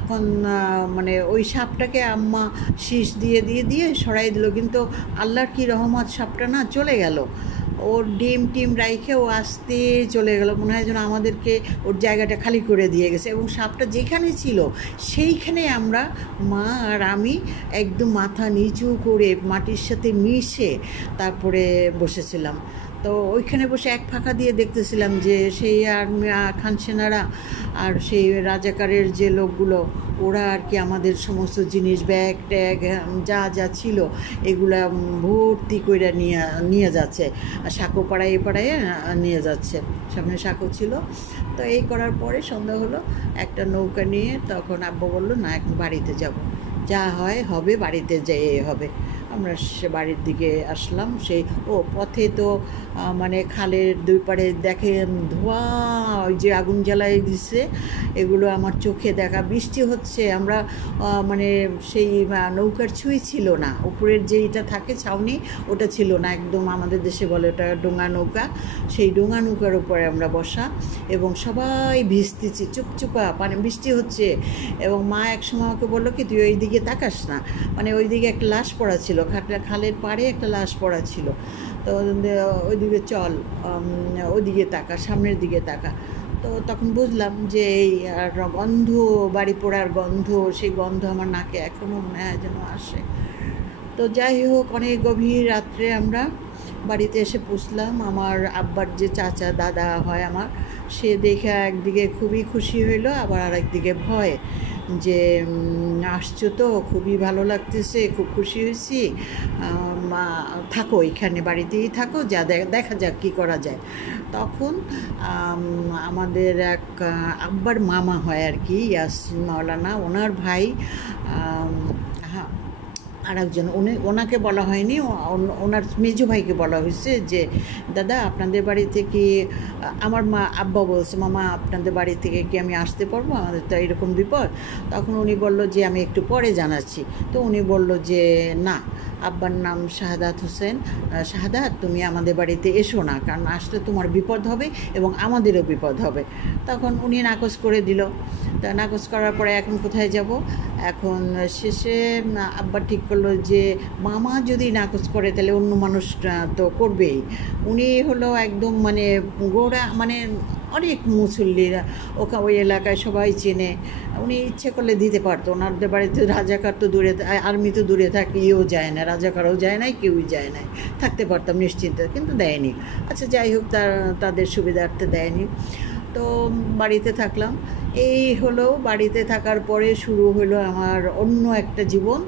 এখন মানে ওই সাপটাকে আম্মা শীষ দিয়ে দিয়ে দিয়ে সরাই দিল, কিন্তু আল্লাহর কি রহমত, সাপটা না চলে গেল। ওর ডিম টিম রাইখে ও আসতে চলে গেল, মনে হয় যেন আমাদেরকে ওর জায়গাটা খালি করে দিয়ে গেছে। এবং সাপটা যেখানে ছিল সেইখানে আমরা, মা আর আমি, একদম মাথা নিচু করে মাটির সাথে মিশে তারপরে বসেছিলাম। তো ওইখানে বসে এক ফাঁকা দিয়ে দেখতেছিলাম যে সেই আর্মি খান সেনারা আর সেই রাজাকারের যে লোকগুলো, ওরা আর কি আমাদের সমস্ত জিনিস, ব্যাগ ট্যাগ যা যা ছিল এগুলা ভর্তি করে নিয়ে নিয়ে যাচ্ছে, সাঁকো পাড়ায় পাড়ায় নিয়ে যাচ্ছে। সামনে সাঁকো ছিল। তো এই করার পরে সন্ধ্যা হলো, একটা নৌকা নিয়ে তখন আব্বা বললো না এখন বাড়িতে যাব, যা হয় হবে, বাড়িতে যেয়ে হবে। আমরা সে বাড়ির দিকে আসলাম। সেই পথে তো মানে খালের দুই পাড়ে দেখে ধোঁয়া, ওই যে আগুন জ্বালাই দিচ্ছে, এগুলো আমার চোখে দেখা। বৃষ্টি হচ্ছে, আমরা মানে সেই নৌকার ছুঁই ছিল না, উপরের যেইটা থাকে ছাউনি ওটা ছিল না, একদম আমাদের দেশে বলে ওটা ডোঙা নৌকা। সেই ডোঙা নৌকার উপরে আমরা বসা, এবং সবাই ভিজতেছি, চুপচুপা পানি, বৃষ্টি হচ্ছে। এবং মা একসময় আমাকে বললো কি তুই ওই দিকে তাকাস না, মানে ওই দিকে একটা লাশ পড়া ছিল, খালের পাড়ে একটা লাশ পড়া ছিল, তো ওইদিকে চল, ওইদিকে তাকা, সামনের দিকে তাকা। তো তখন বুঝলাম যে এই গন্ধ, বাড়ি পোড়ার গন্ধ, সেই গন্ধ আমার নাকে এখনও মনে হয় যেন আসে। তো যাই হোক, অনেক গভীর রাত্রে আমরা বাড়িতে এসে পুষলাম। আমার আব্বার যে চাচা দাদা হয় আমার, সে দেখে একদিকে খুবই খুশি হইলো, আবার আরেকদিকে ভয়, যে আসছো তো, খুবই ভালো লাগতেছে, খুব খুশি হয়েছি, মা থাকো এখানে, বাড়িতেই থাকো, যা দেখা যাক কী করা যায়। তখন আমাদের এক আব্বার মামা হয় আর কি, ইয়াসিন মাওলানা, ওনার ভাই, হ্যাঁ আর একজন, ওনাকে বলা হয়নি, ওনার মেজো ভাইকে বলা হয়েছে যে দাদা আপনাদের বাড়ি থেকে, আমার মা আব্বা বলছে মামা আপনাদের বাড়ি থেকে কি আমি আসতে পারবো, আমাদের তো এরকম বিপদ। তখন উনি বলল যে আমি একটু পরে জানাচ্ছি। তো উনি বলল যে না, আব্বার নাম শাহাদাত হোসেন, শাহাদাত তুমি আমাদের বাড়িতে এসো না, কারণ আসলে তোমার বিপদ হবে এবং আমাদেরও বিপদ হবে। তখন উনি নাকচ করে দিল। তা নাকচ করার পরে এখন কোথায় যাব? এখন শেষে আব্বা ঠিক করলো যে মামা যদি নাকচ করে তাহলে অন্য মানুষ তো করবেই। উনি হলো একদম মানে গোড়া, মানে অনেক মুসল্লিরা ওই এলাকায় সবাই চেনে, উনি ইচ্ছে করলে দিতে পারতো। ওনাদের বাড়িতে রাজাকার তো দূরে, আর্মি তো দূরে থাকিও যায় না, রাজাকারও যায় নাই, কেউই যায় নাই, থাকতে পারতাম নিশ্চিন্তে, কিন্তু দেয়নি। আচ্ছা যাই হোক, তাদের সুবিধার্থে দেয়নি। তো বাড়িতে থাকলাম। এই হলো, বাড়িতে থাকার পরে শুরু হলো আমার অন্য একটা জীবন।